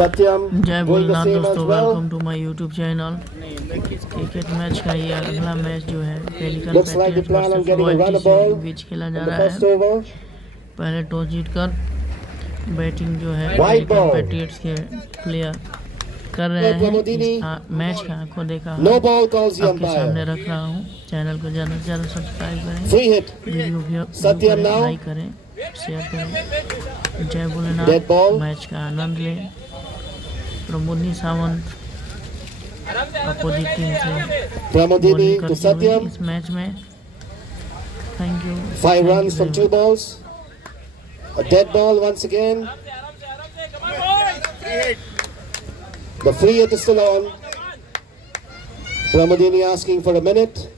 Satyam जय doing the Bholenath same as दोस्तों, well. Welcome to my YouTube channel. Cricket match का ये अगला मैच जो है pelican Looks like they Patriots plan on versus getting a royal runner TCO ball के बीच खेला in जा the रहा first है। over. पहले टॉस जीतकर बैटिंग जो है White पेलिकन ball. पैट्रियट्स के प्लेयर कर रहे हैं। Pramodini. इस मैच का आंखों देखा No ball calls the आपके सामने umpire. रख रहा हूँ। चैनल को ज़्यादा से ज़्यादा सब्सक्राइब करें, Free hit. वीडियो Satyam करें, now. लाइक करें, शेयर करें। जय Dead भोलेनाथ, ball. मैच का आनंद लें। प्रमोदिनी सावंत अपोजिट टीम से Pramodini बॉलिंग to करती हुई Satyam. इस मैच में। Thank you. 5 runs from 2 balls. A dead ball once again. The free hit is still on. Pramodini asking for a minute.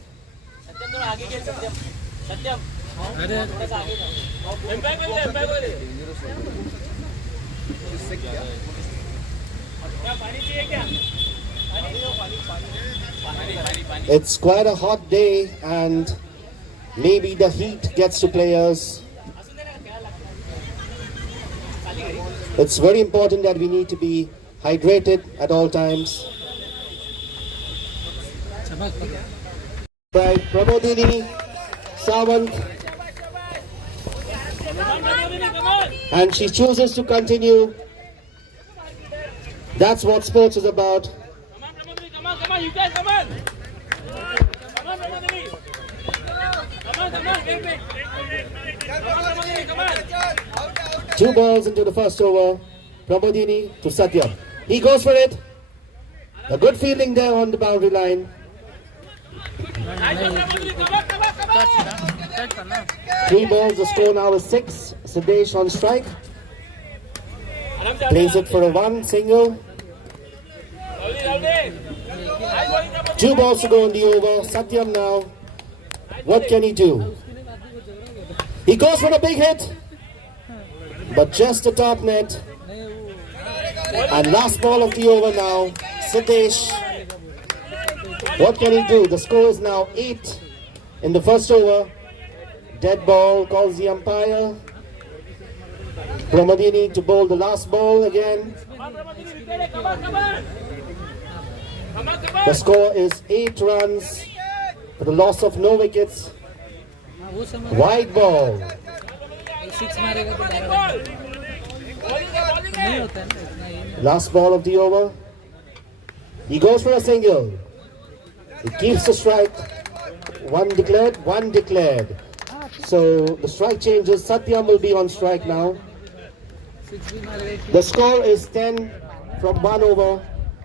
It's quite a hot day and maybe the heat gets to players. It's very important that we need to be hydrated at all times. Right, Pramodini, Sawant, and she chooses to continue. That's what sports is about. Come on, you guys, come on! Come on, Pramodini! Come on! 2 balls into the first over. Pramodini to Satyam. He goes for it. A good fielding there on the boundary line. 3 balls, the score now is 6. Siddesh on strike. Plays it for a 1 single. 2 balls to go in the over. Satyam now. What can he do? He goes for a big hit, but just the top net. And last ball of the over now. Siddesh. What can he do? The score is now 8 in the first over. Dead ball calls the umpire. Pramodini to bowl the last ball again. The score is 8 runs for the loss of no wickets. Wide ball. Last ball of the over. He goes for a single. He keeps the strike. 1 declared, 1 declared. So the strike changes. Satyam will be on strike now. The score is 10 from 1 over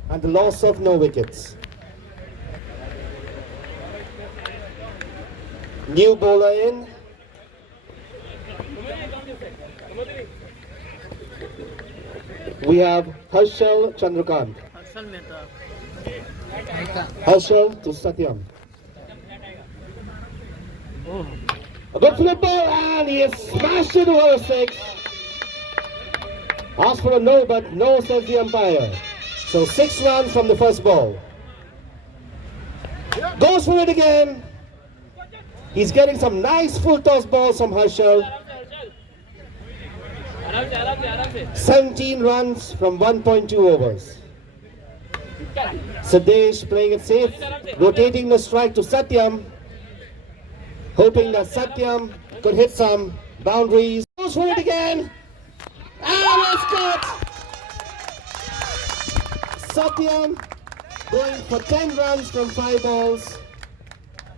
and the loss of no wickets. New bowler in. We have Harshal Chandrakant. Harshal to Satyam. A good flip ball and he has smashed it over 6. Asked for a no, but no, says the umpire. So 6 runs from the first ball. Goes for it again. He's getting some nice full toss balls from Harshal. 17 runs from 1.2 overs. Siddesh playing it safe, rotating the strike to Satyam, hoping that Satyam could hit some boundaries. Goes for it again. And it's cut. Satyam going for 10 runs from 5 balls.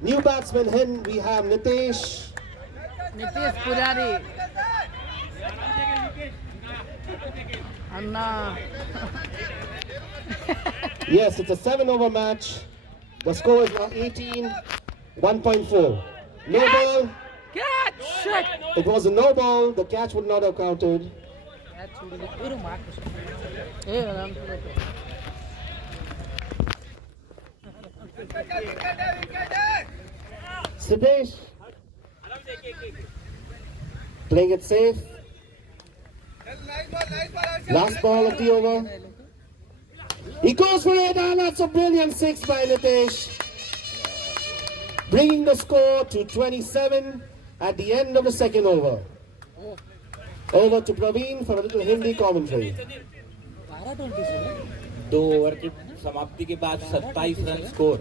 New batsman in, we have Nitesh. Nitesh Pujari. Anna. Yes, it's a 7 over match. The score is now 18, 1.4. No ball. Catch! It was a no ball. The catch would not have counted. Siddesh playing it safe. Last ball of the over. He goes for it, and that's a brilliant 6 by Nitesh. Bringing the score to 27 at the end of the second over. Over to Praveen for a little Hindi commentary. 2 over की समाप्ति के बाद 27 run score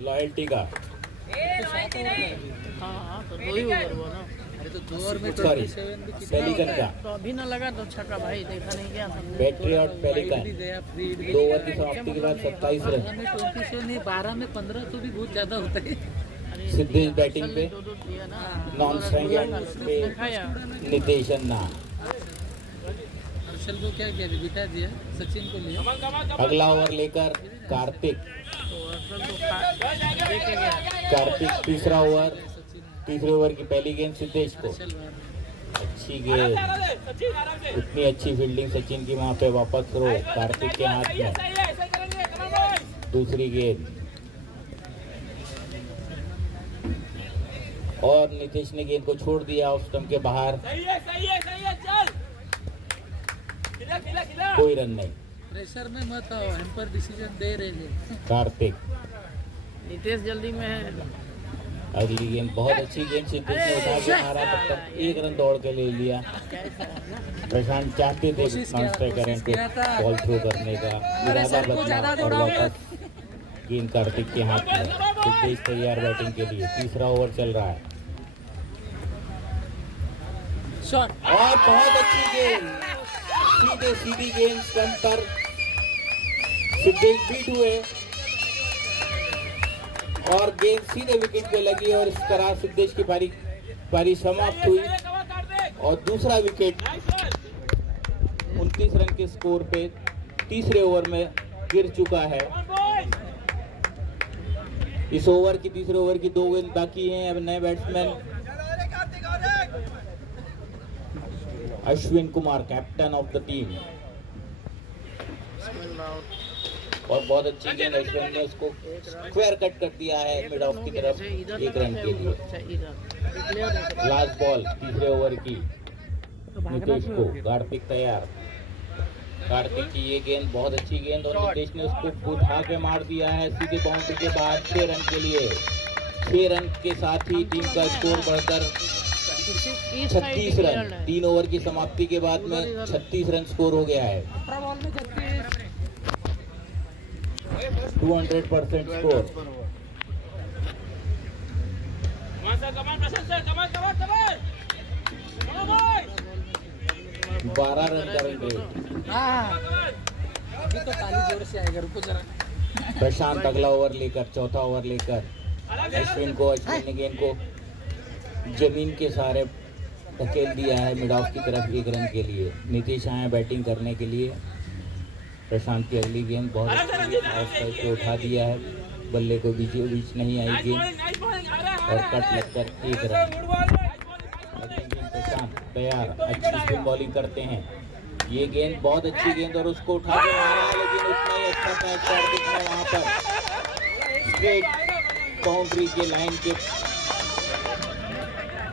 loyalty का। हाँ तो 2 ही over हुआ ना। Sorry pelican का तो अभी ना लगा तो छक्का भाई, देखा नहीं क्या था। पैट्रियट पेलिकन 2 ओवर की समाप्ति के बाद 27 रन। 12 में 15 तो भी बहुत ज्यादा होता है। अरे सिद्धेश बैटिंग पे, 2-2 दिया ना। नॉन स्ट्राइक पे खाया नितेश अन्ना। हर्षल को क्या किया, बिठा दिया, सचिन को लिया। कमान कमान कमान अगला ओवर लेकर कार्तिक। तो असल तो देखे गया। कार्तिक तीसरा ओवर, तीसरे ओवर की पहली गेंद सिद्धेश को। अच्छी गेंद, सचिन आराम से उतनी अच्छी फील्डिंग सचिन की वहां पे। वापस थ्रो कार्तिक के हाथ में। सही है ऐसा करेंगे कमान बॉयज दूसरी गेंद और नीतीश ने गेंद को छोड़ दिया ऑफ स्टंप के बाहर। सही है चल खिला खिला खिला कोई रन नहीं। प्रेशर में मत आओ, हम पर डिसीजन दे रहे हैं। कार्तिक नितेश जल्दी में है। अगली गेंद बहुत अच्छी गेंद सिद्धेश ने उठा के मारा, तब तक 1 रन दौड़ के ले लिया। प्रशांत चाहते थे नॉन स्ट्राइकर को बॉल थ्रो करने का, इरादा बदला और वापस गेंद कार्तिक के हाथ में। सिद्धेश तैयार बैटिंग के लिए। तीसरा ओवर चल रहा है शॉट और बहुत अच्छी गेंद, सीधी गेंद स्टंप पर सिद्धेश बीट हुए और गेंद सीधे विकेट पे लगी और इस तरह सिद्धेश की पारी समाप्त हुई कमान काट दे और दूसरा विकेट नाइस वन 29 रन के स्कोर पे तीसरे ओवर में गिर चुका है। कमान बॉयज इस ओवर की तीसरे ओवर की 2 गेंद बाकी हैं। अब नए batsman Ashwin Kumar, captain of the team, और बहुत अच्छी गेंद अश्विन ने उसको स्क्वायर कट कर दिया है मिड ऑफ की तरफ 1 रन के लिए। लास्ट बॉल तीसरे ओवर की नीतीश को। कार्तिक तैयार। कार्तिक की ये गेंद बहुत अच्छी गेंद और नीतीश ने उसको उठा के मार दिया है सीधे बाउंड्री के बाद 6 रन के लिए। 6 रन के साथ ही टीम का स्कोर बढ़कर 36 रन। 3 ओवर की समाप्ति के बाद में 36 रन स्कोर हो गया है। 200% स्कोर। कमान सर कमान प्रशांत सर कमान कमान कमान कमान बॉयज 12 रन का रन रेट। अभी तो ताली जोर से आएगा, रुको जरा। प्रशांत अगला ओवर लेकर, चौथा ओवर लेकर अश्विन ने गेंद को जमीन के सहारे धकेल दिया है मिड ऑफ की तरफ 1 रन के लिए। नीतीश आए बैटिंग करने के लिए। प्रशांत की अगली गेंद बहुत अच्छी ऑफ साइड पे उठा दिया है, बल्ले को बीच नहीं आई गेंद नाइस बॉलिंग आ रहा और कट लगकर 1 रन। गुड बॉल अगली गेंद प्रशांत तैयार, अच्छी स्पिन बॉलिंग करते हैं। ये गेंद बहुत अच्छी गेंद और उसको उठा के मारा है, लेकिन उतना ही अच्छा कैच कार्तिक ने वहां पर स्ट्रेट बाउंड्री के लाइन के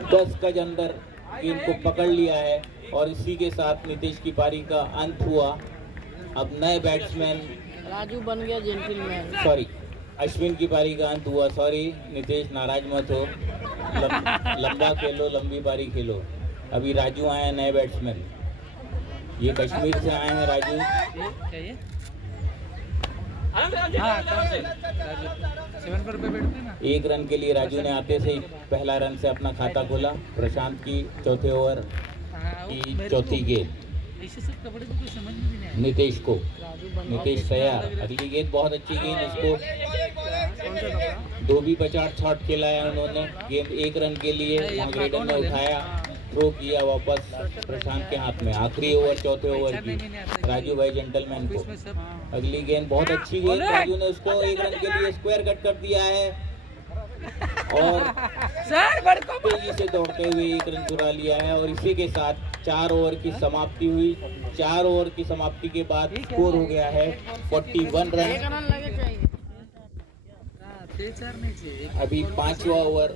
10 गज अंदर गेंद को पकड़ लिया है और इसी के साथ नीतीश की पारी का अंत हुआ। अब नए बैट्समैन राजू बन गया जेंटलमैन। सॉरी अश्विन की पारी का अंत हुआ। सॉरी नीतीश, नाराज मत हो। लंबा खेलो, लंबी पारी खेलो। अभी राजू आए हैं नए बैट्समैन, ये कश्मीर से आए हैं राजू। आराम से 7 पर पे बैठते ना। 1 रन के लिए राजू ने आते से ही पहला रन से अपना खाता खोला। प्रशांत की चौथे ओवर की चौथी गेंद ऐसे सब कबड्डी को कोई समझ में भी नहीं आया। नीतीश को। राजू बन नीतीश तैयार, अगली गेंद बहुत अच्छी गेंद, इसको धोबी पचाट शॉट खेला है उन्होंने। गेंद 1 रन के लिए ग्रेडन ने उठाया, थ्रो किया वापस प्रशांत के हाथ में। आखिरी ओवर चौथे ओवर की राजू भाई जेंटलमैन को। अगली गेंद बहुत अच्छी गेंद, राजू ने उसको 1 रन के लिए स्क्वायर कट कर दिया है और तेजी से दौड़ते हुए 1 रन चुरा लिया है और इसी के साथ 4 ओवर की समाप्ति हुई। 4 ओवर की समाप्ति के बाद स्कोर हो गया है 41 रन। 1 रन लगे चाहिए। अभी 5वां ओवर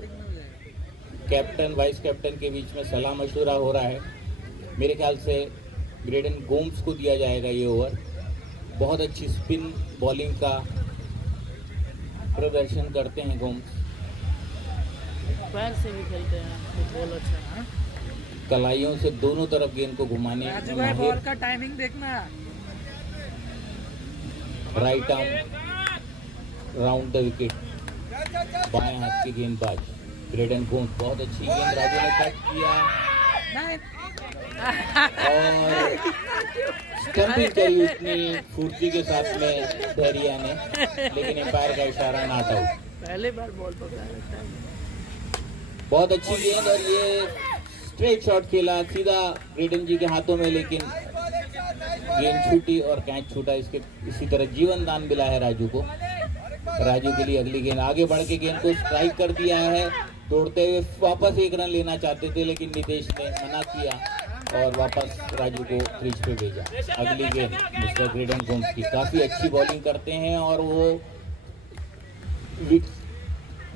कैप्टन वाइस कैप्टन के बीच में सलाह मशवरा हो रहा है। मेरे ख्याल से ग्रेडन गोम्स को दिया जाएगा ये ओवर। बहुत अच्छी स्पिन बॉलिंग का प्रदर्शन करते हैं गोम्स। पैर से भी खेलते हैं फुटबॉल अच्छा है। कलाइयों से दोनों तरफ गेंद को घुमाने में राजू भाई बॉल माहिर। का टाइमिंग देखना। Right arm round the wicket, बाएं हाथ की गेंदबाज ग्रेडन गोम्स, बहुत अच्छी गेंद राजू ने कट किया और स्टंपिंग करी उतनी फुर्ती के साथ में धैर्या ने, लेकिन एम्पायर का इशारा नॉट आउट। पहले बार बॉल पकड़ा रखा है। बहुत अच्छी गेंद और ये स्ट्रेट शॉट खेला सीधा ग्रेडन जी के हाथों में, लेकिन गेंद छूटी और कैच छूटा। इसी तरह जीवन दान मिला है राजू को। राजू के लिए अगली गेंद, आगे बढ़ के गेंद को स्ट्राइक कर दिया है, दौड़ते हुए वापस एक रन लेना चाहते थे, लेकिन नितेश ने मना किया और वापस राजू को क्रीज पे भेजा। अगली गेंद मिस्टर ग्रेडन गोम्स की, काफी अच्छी बॉलिंग करते हैं और वो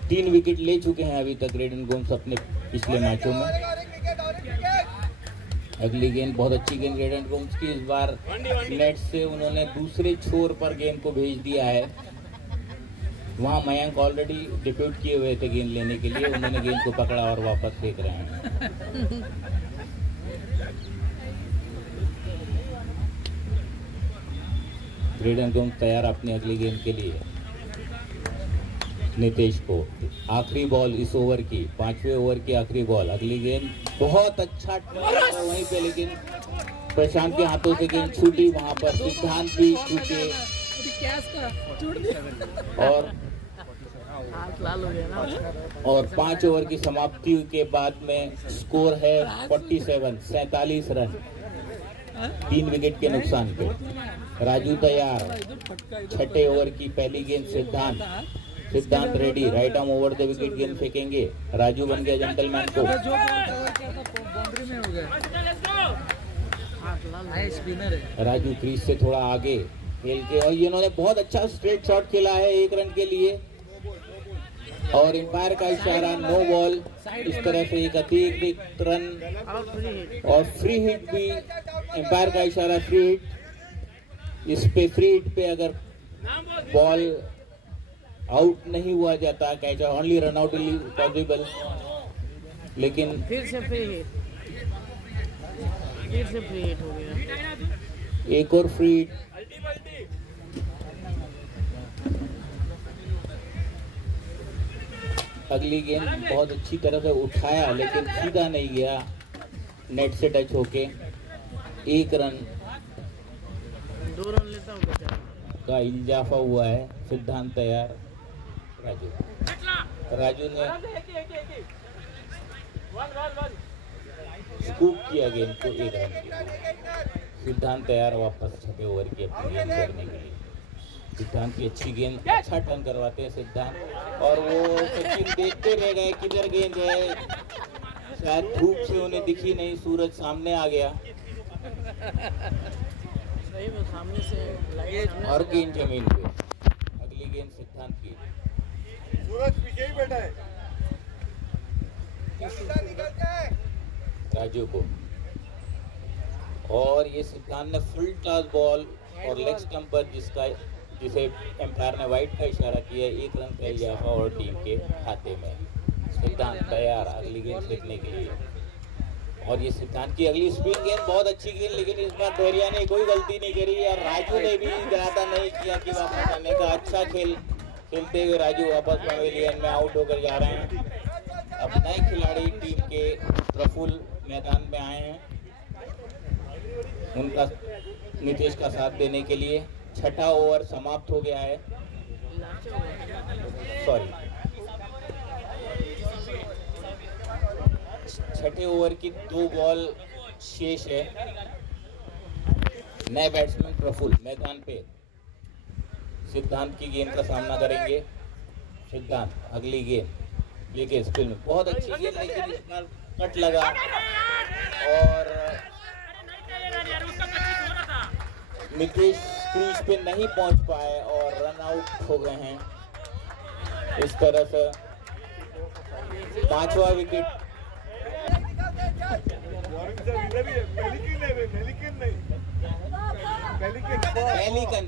3 विकेट ले चुके हैं अभी तक ग्रेडन गोम्स अपने पिछले मैचों में। अगली गेंद बहुत अच्छी गेंद ग्रेडन गोम्स की, इस बार नेट से उन्होंने दूसरे छोर पर गेंद को भेज दिया है। वहां मयंक ऑलरेडी डिप्यूट किए हुए थे गेंद लेने के लिए, उन्होंने गेंद को पकड़ा और वापस फेंक रहे हैं। ग्रेडन गोम्स तैयार अपनी अगली गेंद के लिए। नितेश को आखिरी बॉल इस ओवर की, 5वें ओवर की आखिरी बॉल। अगली गेंद बहुत अच्छा टर्न वहीं पे, लेकिन प्रशांत के हाथों से गेंद छूटी। वहां पर सिद्धांत भी छूटे और हाथ लाल हो गया ना। और 5 ओवर की समाप्ति के बाद में स्कोर है 47 रन, 3 विकेट के नुकसान पे। राजू तैयार, 6ठे ओवर की पहली गेंद सिद्धांत ready, right arm over the wicket गेंद फेंकेंगे। राजू बन गया जेंटलमैन को। राजू क्रीज से थोड़ा आगे खेल के और इन्होंने बहुत अच्छा स्ट्रेट शॉट खेला है 1 रन के लिए और एम्पायर का इशारा नो बॉल। इस तरह से एक अतिरिक्त रन और फ्री हिट भी, एम्पायर का इशारा फ्री हिट। इस पे फ्री हिट पे अगर बॉल आउट नहीं हुआ जाता, catch only run out possible, लेकिन फिर से फ्री हिट हो गया। एक और फ्री हिट। अगली गेंद बहुत अच्छी तरह से उठाया, लेकिन सीधा नहीं गया, नेट से टच होके 1 रन 2 रन लेता हूँ का इजाफा हुआ है। सिद्धांत तैयार, राजू ने स्कूप किया गेंद को 1 रन के लिए। सिद्धांत तैयार वापस 6वें ओवर की अपनी गेंद करने के लिए। सिद्धांत की अच्छी गेंद, अच्छा टर्न करवाते हैं सिद्धांत और वो सचिन देखते रह गए किधर गेंद है, शायद धूप से उन्हें दिखी नहीं, सूरज सामने आ गया सही में सामने से और गेंद जमीन पे। अगली गेंद सिद्धांत की, सूरज पीछे ही बैठा है, राजू को, और ये सिद्धांत ने फुल टॉस बॉल और लेग स्टंप पर जिसे एम्पायर ने वाइड का इशारा किया, 1 रन का इजाफा और टीम के खाते में। सिद्धांत तैयार अगली गेंद फेंकने के लिए और ये सिद्धांत की अगली स्पिन गेंद, बहुत अच्छी गेंद, लेकिन इस बार धैर्या ने कोई गलती नहीं करी और राजू ने भी इरादा नहीं किया कि वापस आने का। अच्छा खेलते हुए राजू वापस पवेलियन में आउट होकर जा रहे हैं। अब नए खिलाड़ी टीम के प्रफुल्ल मैदान में आए हैं उनका नितेश का साथ देने के लिए। 6ठा ओवर समाप्त हो गया है, सॉरी 6ठे ओवर की 2 बॉल शेष है। नए बैट्समैन प्रफुल्ल मैदान पे सिद्धांत की गेंद का सामना करेंगे। सिद्धांत अगली गेंद लेके स्पिन में, बहुत अच्छी गेंद, लेकिन इस बार कट लगा और नितेश क्रीज पे नहीं पहुंच पाए और रन आउट हो गए हैं। इस तरह से 5वां विकेट।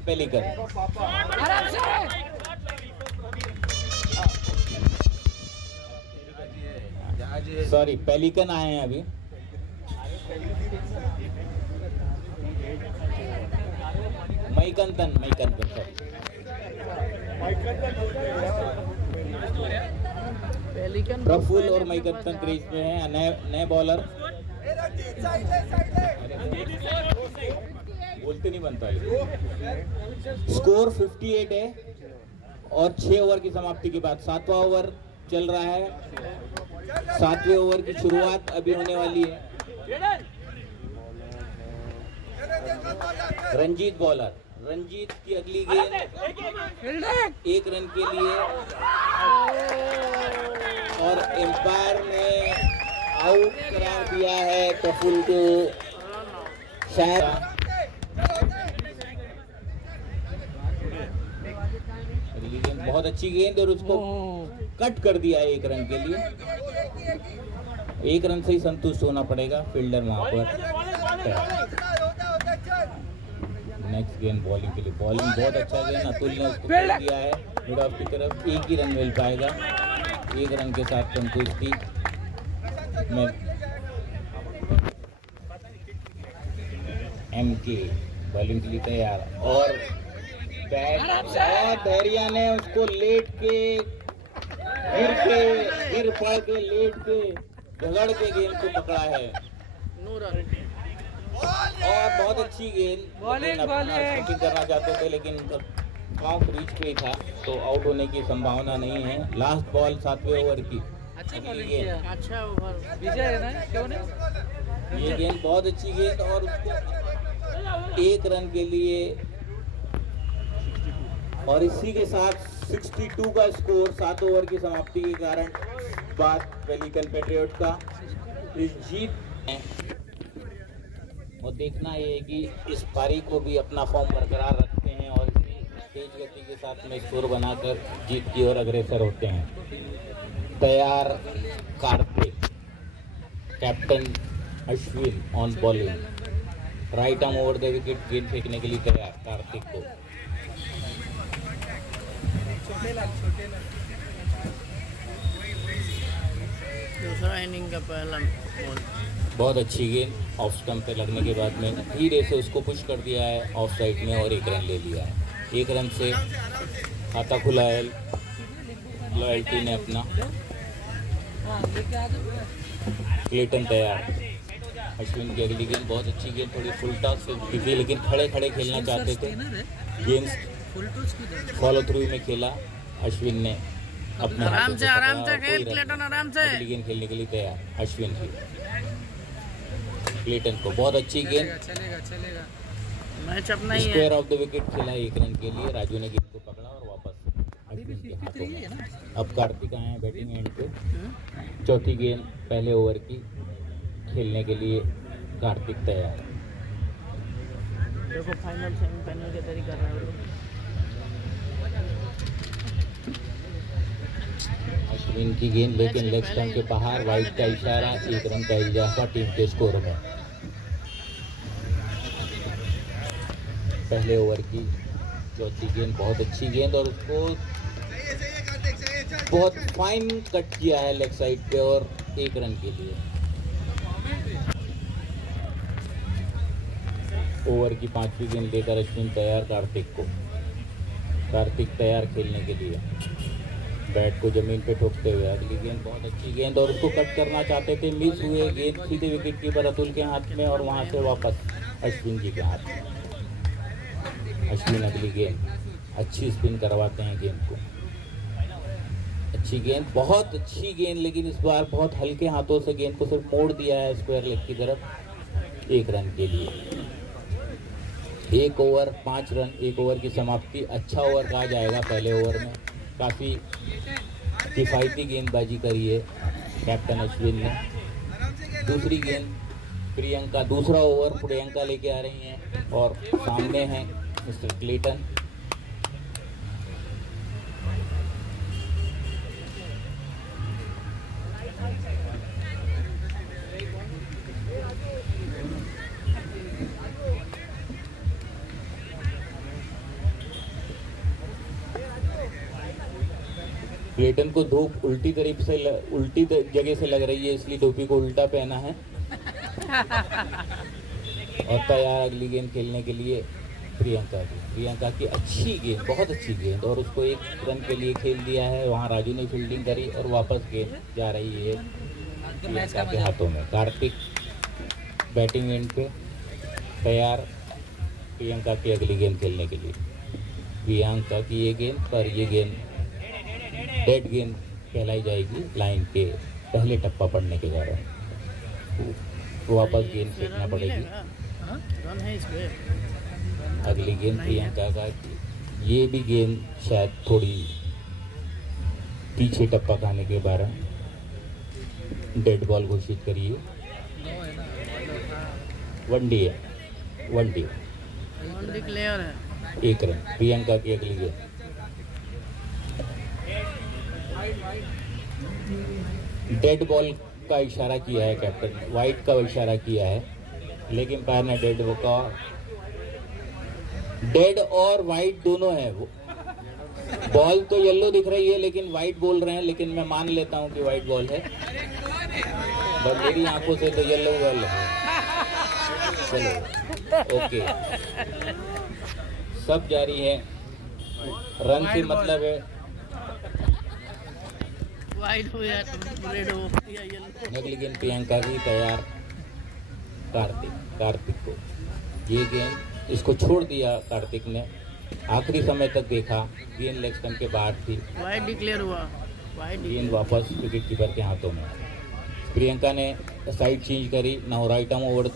पेलिकन सॉरी पेलिकन आए हैं अभी। मैं मैकंतन पेलिकन प्रफुल्ल और मैकंतन क्रीज में है, नए बॉलर। बोलते नहीं बनता है। स्कोर 58 है और 6 ओवर की समाप्ति के बाद 7वां ओवर चल रहा है। 7वें ओवर की शुरुआत अभी होने वाली है। रंजीत बॉलर, रंजीत की अगली गेंद 1 रन के लिए और एम्पायर ने आउट करार दिया है प्रफुल्ल को। शायद अगली गेंद बहुत अच्छी गेंद और उसको कट कर दिया है 1 रन के लिए। 1 रन से ही संतुष्ट होना पड़ेगा फील्डर वहां पर। नेक्स्ट गेंद बॉलिंग के लिए, बॉलिंग बहुत अच्छा गेंद अतुल ने उसको कर दिया है मिड ऑफ की तरफ। 1 ही रन मिल पाएगा, 1 रन के साथ संतुष्टि में। MK बॉलिंग के लिए तैयार और बैट और धैर्या ने उसको लेट के गिर पड़ के लेट के झगड़ के गेंद को पकड़ा है और बहुत अच्छी गेंद। शूटिंग करना चाहते थे लेकिन काउंट रीच पे ही था तो आउट होने की संभावना नहीं है। लास्ट बॉल 7वें ओवर की। अच्छा ओवर विजय है ना, क्यों नहीं? ये गेंद बहुत अच्छी गेंद और उसको 1 रन के लिए और इसी के साथ 62 का स्कोर 7 ओवर की समाप्ति के कारण बाद पेलिकन पैट्रियट का इस जीत है। और देखना ये है कि इस पारी को भी अपना फॉर्म बरकरार रखते हैं और इसी तेज गति के साथ में स्कोर बनाकर जीत की ओर अग्रसर होते हैं। तैयार Kartik, captain Ashwin on bowling, right arm over the wicket, गेंद फेंकने के लिए तैयार कार्तिक को। दूसरा इनिंग का पहला बॉल बहुत अच्छी गेंद ऑफ स्टंप पे लगने के बाद में धीरे से उसको पुश कर दिया है ऑफ साइड में और 1 रन ले लिया है। 1 रन से खाता खुला है लॉयल्टी ने अपना। क्लेटन तैयार, अश्विन की अगली गेंद बहुत अच्छी गेंद, थोड़ी फुल टॉस की थी लेकिन खड़े खड़े खेलना चाहते थे। गेंद फॉलो थ्रू में खेला अश्विन ने अपने आराम से खेल क्लेटन, आराम से। अगली गेंद खेलने के लिए तैयार अश्विन की। क्लेटन को बहुत अच्छी गेंद, चलेगा मैच अपना ही है। स्क्वायर ऑफ द विकेट खेला 1 रन के लिए। राजू ने गेंद को पकड़ा और वापस अश्विन के हाथों में। अब कार्तिक आए हैं बैटिंग एंड पे। चौथी गेंद पहले ओवर की खेलने के लिए कार्तिक तैयार। देखो फाइनल सेमीफाइनल की तैयारी कर रहा है। अश्विन की गेंद लेकिन लेग स्टंप के बाहर, वाइड का इशारा, 1 रन का इजाफा टीम के स्कोर में। पहले ओवर की चौथी गेंद बहुत अच्छी गेंद और उसको बहुत फाइन कट किया है लेग साइड पे और 1 रन के लिए। ओवर की 5वीं गेंद लेकर अश्विन तैयार कार्तिक तैयार खेलने के लिए। बैट को जमीन पे ठोकते हुए अगली गेंद बहुत अच्छी गेंद और उसको कट करना चाहते थे, मिस हुए। गेंद सीधे विकेट कीपर अतुल के हाथ में और वहां से वापस अश्विन जी के हाथ में। अश्विन अगली गेंद अच्छी स्पिन करवाते हैं गेंद को। अच्छी गेंद, बहुत अच्छी गेंद लेकिन इस बार बहुत हल्के हाथों से गेंद को सिर्फ मोड़ दिया है स्क्वायर लेग की तरफ 1 रन के लिए। 1 ओवर 5 रन, 1 ओवर की समाप्ति। अच्छा ओवर कहा जाएगा पहले ओवर में। काफ़ी किफ़ायती गेंदबाजी करी है कैप्टन अश्विन ने। दूसरी गेंद प्रियंका, दूसरा ओवर प्रियंका लेके आ रही हैं और सामने हैं मिस्टर क्लेटन। क्लेटन को धूप उल्टी जगह से लग रही है इसलिए टोपी को उल्टा पहना है और तैयार अगली गेंद खेलने के लिए प्रियंका की अच्छी गेंद, बहुत अच्छी गेंद, और उसको एक रन के लिए खेल दिया है। वहाँ राजू ने फील्डिंग करी और वापस गेंद जा रही है प्रियंका के हाथों में। कार्तिक बैटिंग एंड पे तैयार प्रियंका की अगली गेंद खेलने के लिए। प्रियंका की ये गेंद पर, ये गेंद डेड गेंद कहलाई जाएगी लाइन के पहले टप्पा पड़ने के कारण। वापस गेंद फेंकना पड़ेगी। रन है इसमें। अगली गेंद प्रियंका का, ये भी गेंद शायद थोड़ी पीछे टप्पा खाने के कारण डेड बॉल घोषित करिए। वनडे है, वनडे डिक्लेयर है। 1 रन प्रियंका की अगली गेंद। डेड बॉल का इशारा किया है कैप्टन ने, वाइट का इशारा किया है, लेकिन पैर ने डेड का, डेड और वाइट दोनों है। वो बॉल तो येलो दिख रही है लेकिन वाइट बोल रहे हैं, लेकिन मैं मान लेता हूं कि वाइट बॉल है, बट मेरी आंखों से तो येलो बॉल है। चलो ओके, सब जारी है। रन से मतलब है वाइट हो या रेड हो या येलो। अगली गेंद प्रियंका की तैयार। कार्तिक को ये गेंद, इसको छोड़ दिया कार्तिक ने, आखिरी समय तक देखा, गेंद लेग स्टंप के बाहर थी। वाइट डिक्लेयर हुआ। वाइट गेंद वापस विकेट कीपर के हाथों में। प्रियंका ने साइड चेंज करी, now right arm over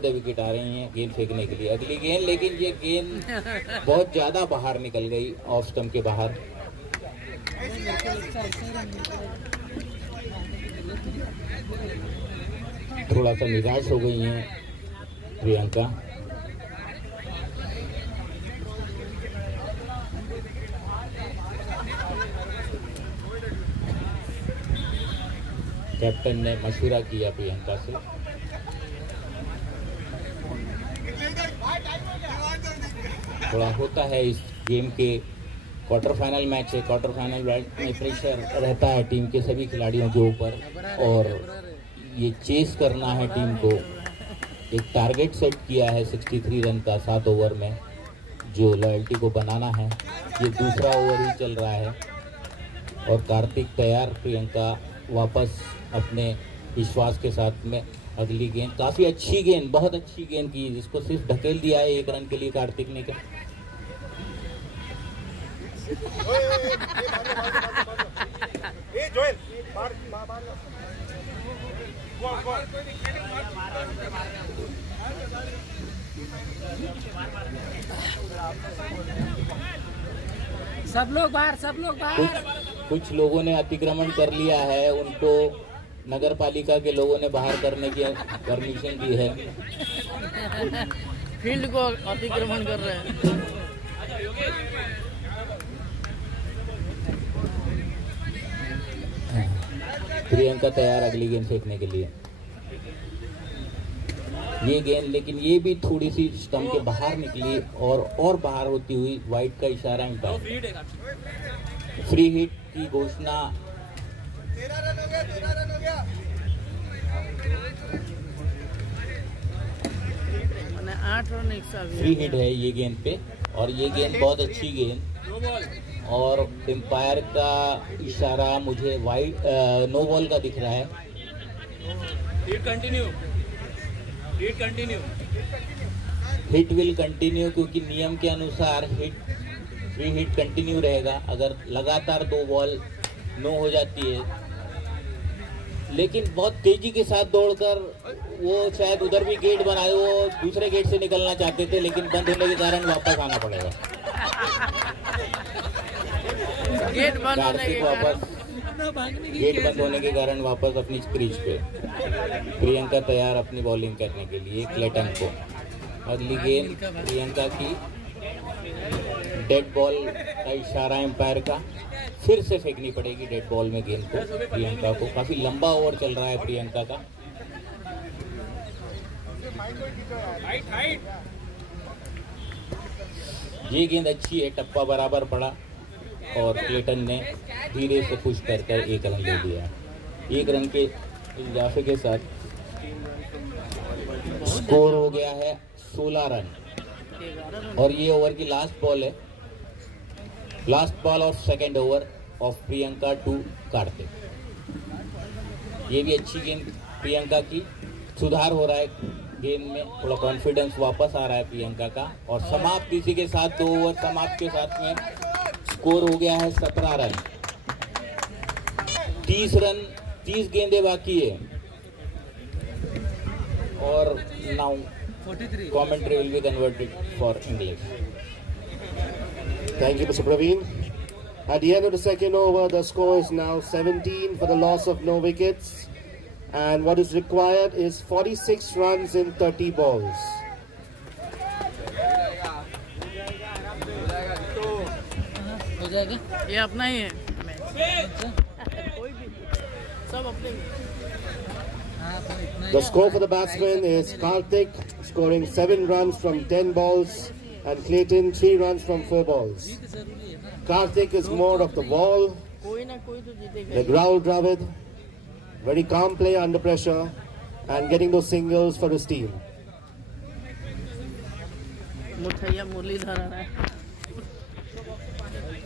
the wicket आ रही हैं गेंद फेंकने के लिए। अगली गेंद, लेकिन ये गेंद बहुत ज़्यादा बाहर निकल गई, ऑफ स्टंप के बाहर। थोड़ा सा निराश हो गई हैं प्रियंका। कैप्टन ने मशवरा किया प्रियंका से। थोड़ा होता है इस गेम के, क्वार्टर फाइनल मैच है, क्वार्टर फाइनल में प्रेशर रहता है टीम के सभी खिलाड़ियों के ऊपर, और ये चेस करना है टीम को। एक टारगेट सेट किया है 63 रन का 7 ओवर में, जो लॉयल्टी को बनाना है। ये दूसरा ओवर ही चल रहा है और कार्तिक तैयार। प्रियंका वापस अपने विश्वास के साथ में। अगली गेंद काफ़ी अच्छी गेंद, बहुत अच्छी गेंद की, जिसको सिर्फ ढकेल दिया है 1 रन के लिए कार्तिक ने। क्या जोएल सब लोग बाहर, सब लोग बाहर। कुछ लोगों ने अतिक्रमण कर लिया है, उनको नगर पालिका के लोगों ने बाहर करने की परमिशन दी है। फील्ड को अतिक्रमण कर रहे हैं। प्रियंका तैयार अगली गेंद फेंकने के लिए। ये गेंद, लेकिन ये भी थोड़ी सी स्टंप के बाहर निकली और बाहर होती हुई वाइट का इशारा इम्पैक्ट। फ्री हिट की घोषणा। 13 रन हो गया। मैंने 8 रन एक्स्ट्रा। फ्री हिट है ये गेंद पे, और ये गेंद बहुत अच्छी गेंद, और एम्पायर का इशारा मुझे वाइट नो बॉल का दिख रहा है। हिट विल कंटिन्यू, क्योंकि नियम के अनुसार फ्री हिट कंटिन्यू रहेगा अगर लगातार 2 बॉल नो हो जाती है। लेकिन बहुत तेजी के साथ दौड़कर वो शायद उधर भी गेट बनाए, वो दूसरे गेट से निकलना चाहते थे, लेकिन बंद होने के कारण वापस आना पड़ेगा। गेट बंद होने के वापस गेट बंद होने के कारण वापस अपनी क्रीज पे। प्रियंका तैयार अपनी बॉलिंग करने के लिए क्लेटन को। अगली गेंद प्रियंका की, डेड बॉल का इशारा एम्पायर का, फिर से फेंकनी पड़ेगी डेड बॉल में गेंद को प्रियंका को। काफी लंबा ओवर चल रहा है प्रियंका का। ये गेंद अच्छी है, टप्पा बराबर पड़ा और क्लेटन ने धीरे से पुश कर 1 रन ले लिया। 1 रन के इजाफे के साथ स्कोर हो गया है 16 रन और ये ओवर की लास्ट बॉल है, last ball of second over of Priyanka to Karthik. ये भी अच्छी गेंद प्रियंका की, सुधार हो रहा है गेंद में, थोड़ा कॉन्फिडेंस वापस आ रहा है प्रियंका का। और समाप्त इसी के साथ 2 ओवर समाप्त के साथ में स्कोर हो गया है 17 रन। 30 गेंदें बाकी है और now commentary will be converted for English. Thank you, Mr. Praveen. At the end of the second over, the score is now 17 for the loss of no wickets. And what is required is 46 runs in 30 balls. हो जाएगा, ये अपना ही है कोई भी सब अपने। The score for the batsman is Karthik scoring 7 runs from 10 balls and Clayton 3 runs from 4 balls. Karthik is more of the ball. कोई ना कोई तो जीतेगा। The growl Dravid, very calm play under pressure and getting those singles for his team. मुठैया Muralidhar आ रहा है।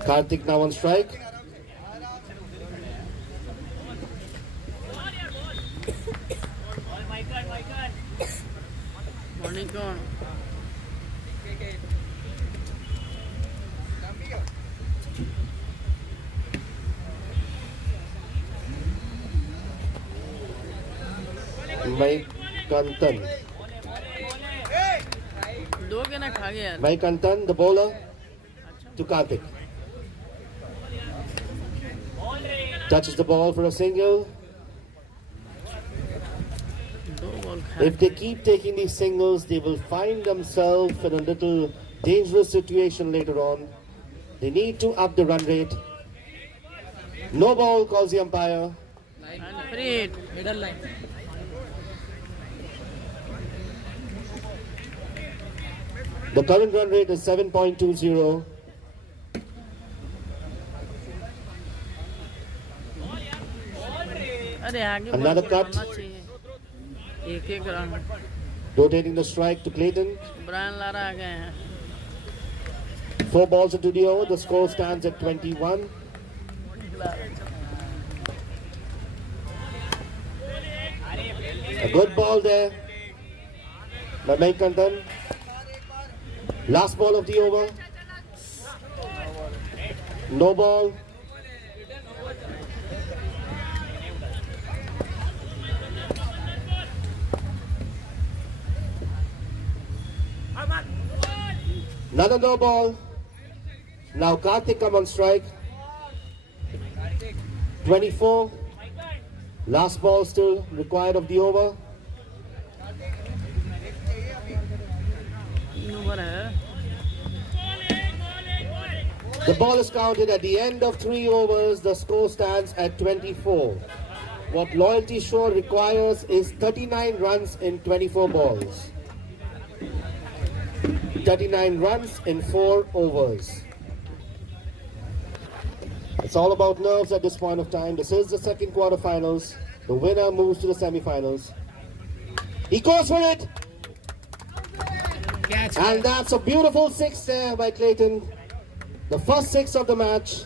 Karthik now on strike. Morning कौन? Mike Kantan. 2 के ना खा गया यार। Mike Kantan, the bowler to Karthik. Touches the ball for a single. 2 ball खा। If they keep taking these singles, they will find themselves in a little dangerous situation later on. They need to up the run rate. No ball, calls the umpire. And free middle line. The current run rate is 7.20. अरे आगे Another cut. एक रन। Rotating the strike to Clayton. Brian Lara आ गए हैं। 4 balls into the over. The score stands at 21. A good ball there by Mike Kantan. Last ball of the over. No ball. Another no ball. Now Karthik come on strike. 24. Last ball still required of the over. Over है। The ball is counted at the end of 3 overs. The score stands at 24. What Loyalty Shore requires is 39 runs in 24 balls. 39 runs in 4 overs. It's all about nerves at this point of time. This is the second quarterfinals. The winner moves to the semifinals. He goes for it. And that's a beautiful 6 there by Clayton. The first 6 of the match.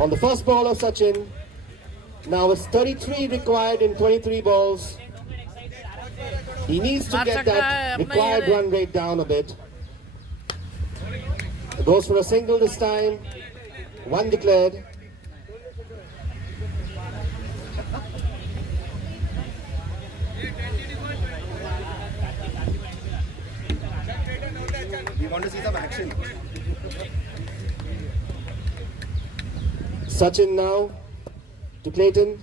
On the first ball of Sachin. Now it's 33 required in 23 balls. He needs to get that required run rate down a bit. Goes for a single this time. 1 declared. We want to see some action. Sachin now to Clayton.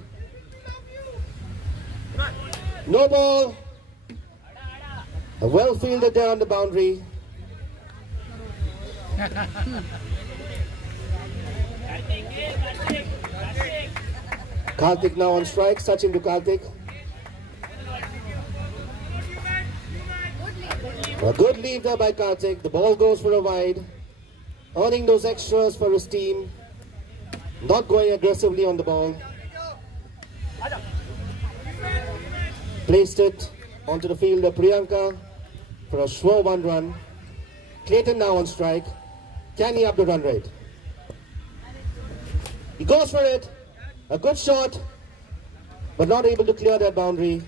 No ball. A well fielded there on the boundary. Karthik now on strike. Sachin to Karthik. A good lead there by Karthik. The ball goes for a wide. Earning those extras for his team. Not going aggressively on the ball. Placed it onto the fielder Priyanka for a sure 1 run. Clayton now on strike. Can he up the run rate? He goes for it. A good shot, but not able to clear that boundary.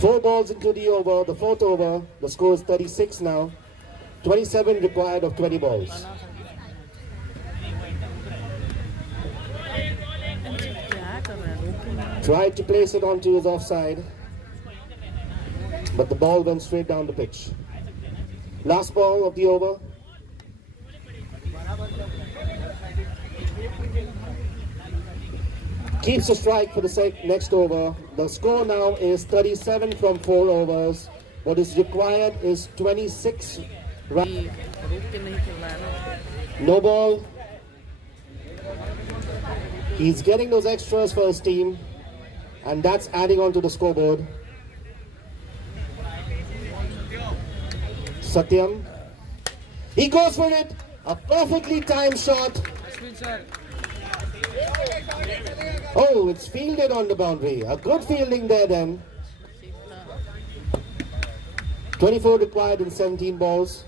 4 balls into the over, the 4th over. The score is 36 now. 27 required of 20 balls. क्या कर रहा है रोक Tried to place it onto his offside, but the ball went straight down the pitch. Last ball of the over. Keeps a strike for the next over. The score now is 37 from 4 overs. What is required is 26 runs. रोक के नहीं खेल रहा है ना No ball. He's getting those extras for his team, and that's adding on to the scoreboard. Satyam. He goes for it. A perfectly timed shot. Oh, it's fielded on the boundary. A good fielding there then. 24 required in 17 balls.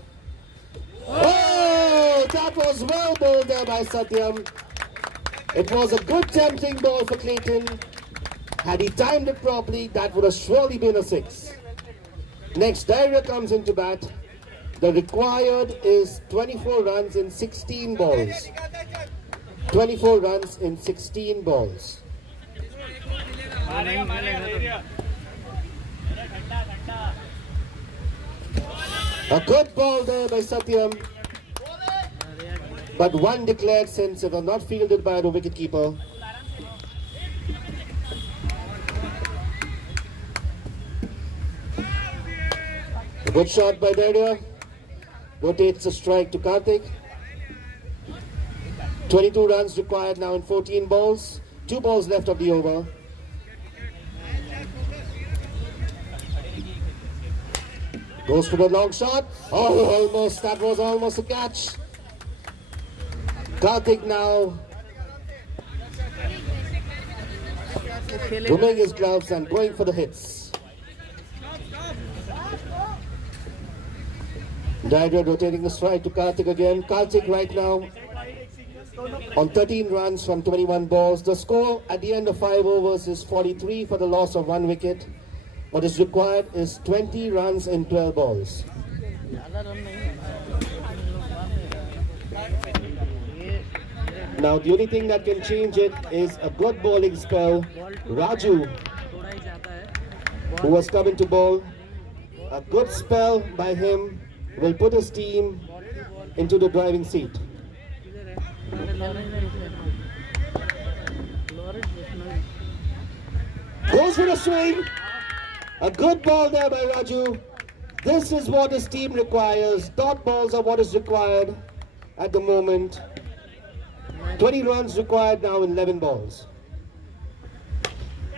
Oh, that was well bowled there by Satyam. It was a good tempting ball for Clayton. Had he timed it properly, that would have surely been a 6. Next, Daira comes into bat. The required is 24 runs in 16 balls. 24 runs in 16 balls. A good ball there by Satyam, but 1 declared since it was not fielded by the wicketkeeper. A good shot by Daria. Rotates a strike to Karthik. 22 runs required now in 14 balls. 2 balls left of the over. Goes for the long shot. Oh, almost. That was almost a catch. Karthik now removing his gloves and going for the hits. Daira rotating the strike to Karthik again. Karthik right now on 13 runs from 21 balls. The score at the end of 5 overs is 43 for the loss of 1 wicket. What is required is 20 runs in 12 balls. Now the only thing that can change it is a good bowling spell. Raju, who was coming to bowl, a good spell by him will put his team into the driving seat. Goes for a swing. A good ball there by Raju. This is what his team requires. Dot balls are what is required at the moment. 20 runs required now in 11 balls.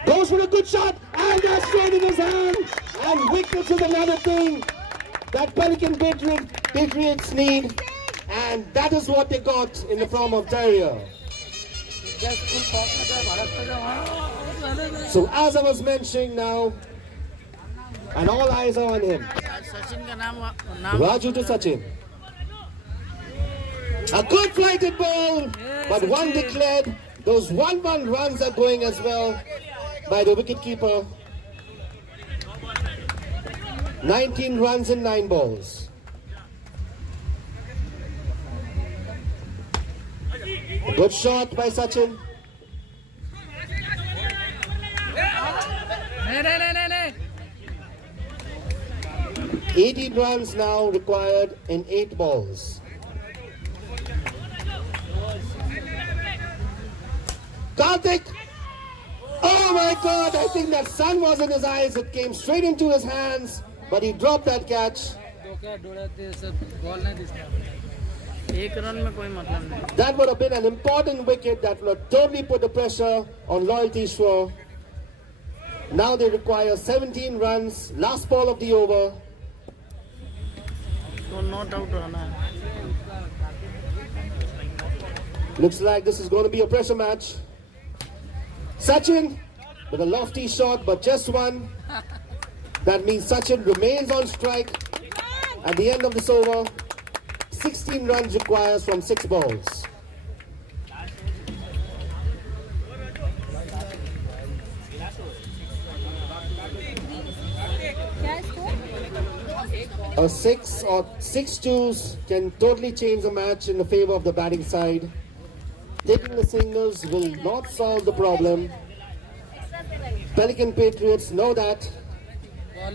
Goes for a good shot, and that's straight in his hand. And wickets is another thing that Pelican Patriots need. And that is what they got in the form of Daria. So as I was mentioning now, and all eyes are on him. Sachin का नाम Raju to Sachin. A good flighted ball, but 1 declared. Those 1-1 runs are going as well by the wicketkeeper. 19 runs in 9 balls. A good shot by Sachin. नहीं 18 runs now required in 8 balls. Karthik! Oh my God! I think that sun was in his eyes. It came straight into his hands, but he dropped that catch. एक run में कोई मतलब नहीं That would have been an important wicket that would have totally put the pressure on Loyalty Shore. Now they require 17 runs. Last ball of the over. तो not out रहना है Looks like this is going to be a pressure match. Sachin with a lofty shot, but just one. That means Sachin remains on strike at the end of this over. 16 runs requires from 6 balls. A 6 or 6 twos can totally change the match in the favor of the batting side. Taking the singles will not solve the problem. Pelican Patriots know that.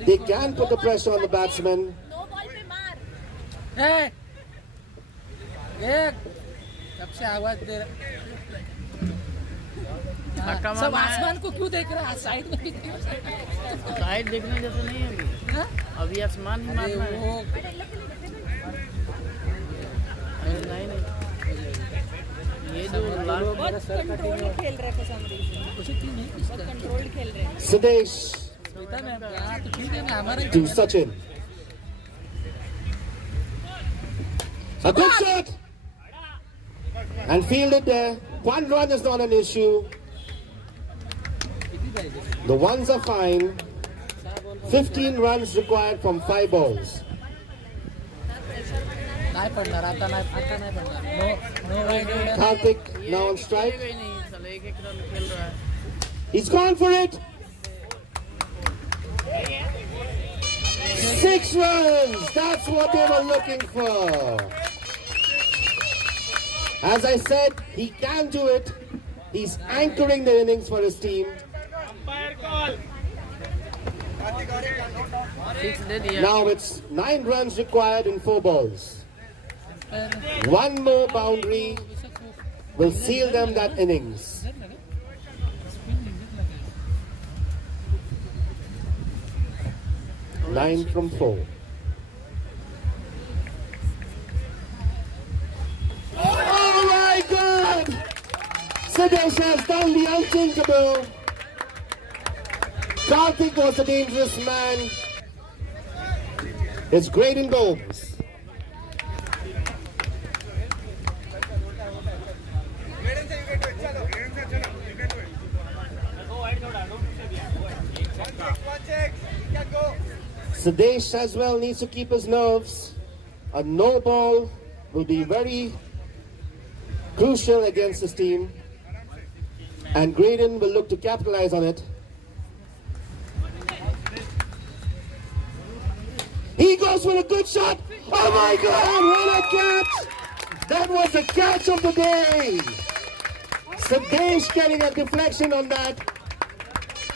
They can put the pressure on the batsman. Hey! देख कब से आवाज दे रहा धक्का सब मारना है। आसमान को क्यों देख रहा है साइड में भी देख साइड देखने जैसे नहीं है अभी। हाँ? अभी आसमान ही मारना है। वो अरे नहीं ये जो लास्ट कंट्रोल खेल रहे हैं some reason। उसे क्यों नहीं किसका कंट्रोल खेल रहे हैं। Sudesh श्वेता मैम यहाँ तो ठीक है ना हमारे to Sachin. A good shot! And fielded there. 1 run is not an issue. The ones are fine. 15 runs required from 5 balls. नहीं पड़ना आता नहीं पड़ना no right Karthik now on strike. खेलेगा ही नहीं साला एक रन खेल रहा है। He's gone for it. 6 runs. That's what they were looking for. As I said, he can do it. He's anchoring the innings for his team. Umpire call. Six दे दिया। Now it's 9 runs required in 4 balls. 1 more boundary will seal them that innings. 9 from 4. Oh my God! Sudesh has done the unthinkable. Karthik was a dangerous man. It's great in goals. Sudesh as well needs to keep his nerves. A no ball will be very crucial against his team. And Graydon will look to capitalize on it. He goes with a good shot. Oh my God, what a catch! That was the catch of the day. Sudesh getting a deflection on that.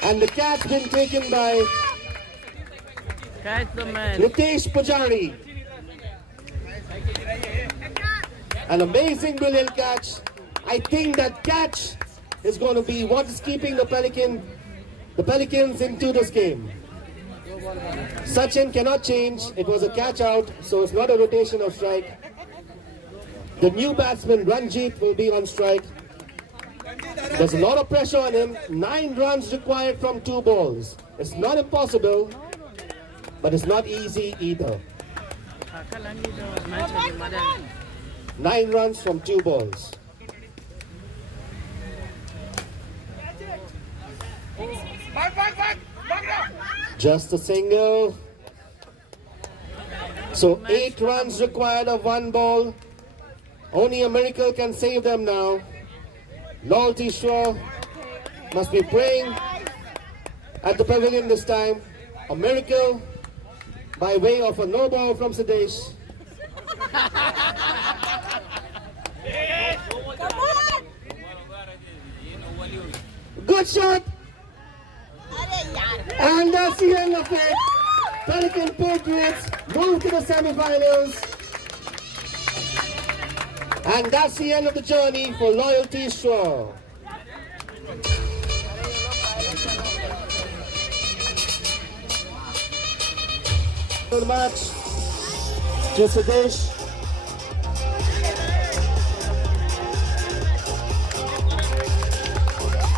And the catch been taken by Catch the man. Ritesh Pujari. An amazing, brilliant catch. I think that catch is going to be what is keeping the Pelicans into this game. Sachin cannot change. It was a catch out, so it's not a rotation of strike. The new batsman Ranjit will be on strike. There's a lot of pressure on him. 9 runs required from 2 balls. It's not impossible, but it's not easy either. 9 runs from 2 balls. Just a single. So 8 runs required of 1 ball. Only a miracle can save them now. Loyalty Shaw must be praying at the pavilion this time. A miracle by way of a no ball from Sudesh. Good shot! And that's the end of it. Pelican Patriots move to the semi-finals. And that's the end of the journey for Loyalty Shaw. The match to Sudesh.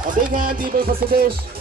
A big hand, people, for Sudesh.